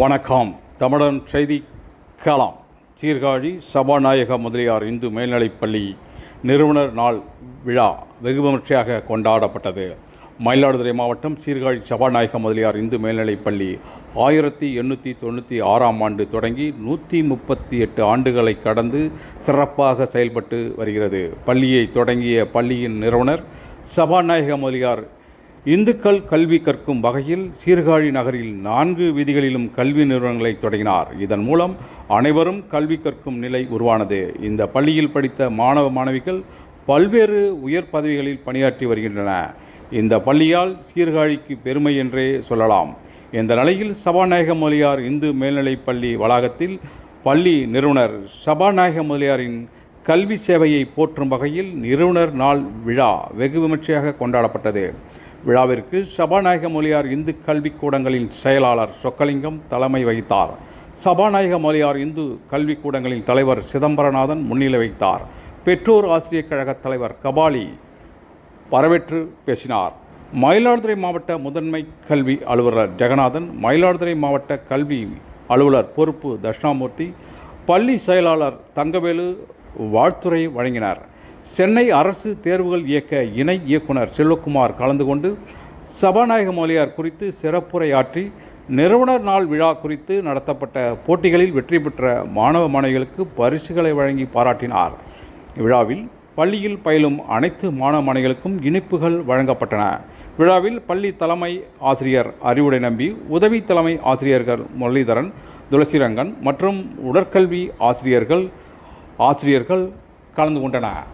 வணக்கம். தமிழன் செய்தி களம். சீர்காழி சபாநாயக முதலியார் இந்து மேல்நிலைப்பள்ளி நிறுவனர் நாள் விழா வெகு விமர்சையாக கொண்டாடப்பட்டது. மயிலாடுதுறை மாவட்டம் சீர்காழி சபாநாயக முதலியார் இந்து மேல்நிலைப்பள்ளி 1896ஆம் ஆண்டு தொடங்கி 138 ஆண்டுகளை கடந்து சிறப்பாக செயல்பட்டு வருகிறது. பள்ளியை தொடங்கிய பள்ளியின் நிறுவனர் சபாநாயக முதலியார் இந்துக்கள் கல்வி கற்கும் வகையில் சீர்காழி நகரில் 4 வீதிகளிலும் கல்வி நிறுவனங்களை தொடங்கினார். இதன் மூலம் அனைவரும் கல்வி கற்கும் நிலை உருவானது. இந்த பள்ளியில் படித்த மாணவ மாணவிகள் பல்வேறு உயர் பதவிகளில் பணியாற்றி வருகின்றன. இந்த பள்ளியால் சீர்காழிக்கு பெருமை என்றே சொல்லலாம். இந்த நிலையில் சபாநாயக முதலியார் இந்து மேல்நிலைப்பள்ளி வளாகத்தில் பள்ளி நிறுவனர் சபாநாயக முதலியாரின் கல்வி சேவையை போற்றும் வகையில் நிறுவனர் நாள் விழா வெகு விமர்சையாக கொண்டாடப்பட்டது. விழாவிற்கு சபாநாயக முதலியார் இந்து கல்விக்கூடங்களின் செயலாளர் சொக்கலிங்கம் தலைமை வகித்தார். சபாநாயக முதலியார் இந்து கல்விக்கூடங்களின் தலைவர் சிதம்பரநாதன் முன்னிலை வைத்தார். பெற்றோர் ஆசிரியர் கழக தலைவர் கபாலி வரவேற்று பேசினார். மயிலாடுதுறை மாவட்ட முதன்மை கல்வி அலுவலர் ஜெகநாதன், மயிலாடுதுறை மாவட்ட கல்வி அலுவலர் பொறுப்பு தட்சிணாமூர்த்தி, பள்ளி செயலாளர் தங்கவேலு வாழ்த்துரை வழங்கினர். சென்னை அரசு தேர்வுகள் இயக்க இணை இயக்குனர் செல்வகுமார் கலந்து கொண்டு சபாநாயக முதலியார் குறித்து சிறப்புரையாற்றி நிறுவனர் நாள் விழா குறித்து நடத்தப்பட்ட போட்டிகளில் வெற்றி பெற்ற மாணவ மாணவிகளுக்கு பரிசுகளை வழங்கி பாராட்டினார். விழாவில் பள்ளியில் பயிலும் அனைத்து மாணவ மாணவிகளுக்கும் இனிப்புகள் வழங்கப்பட்டன. விழாவில் பள்ளி தலைமை ஆசிரியர் அறிவுடை நம்பி, உதவி தலைமை ஆசிரியர்கள் முரளிதரன், துளசிரங்கன் மற்றும் உடற்கல்வி ஆசிரியர்கள் கலந்து கொண்டனர்.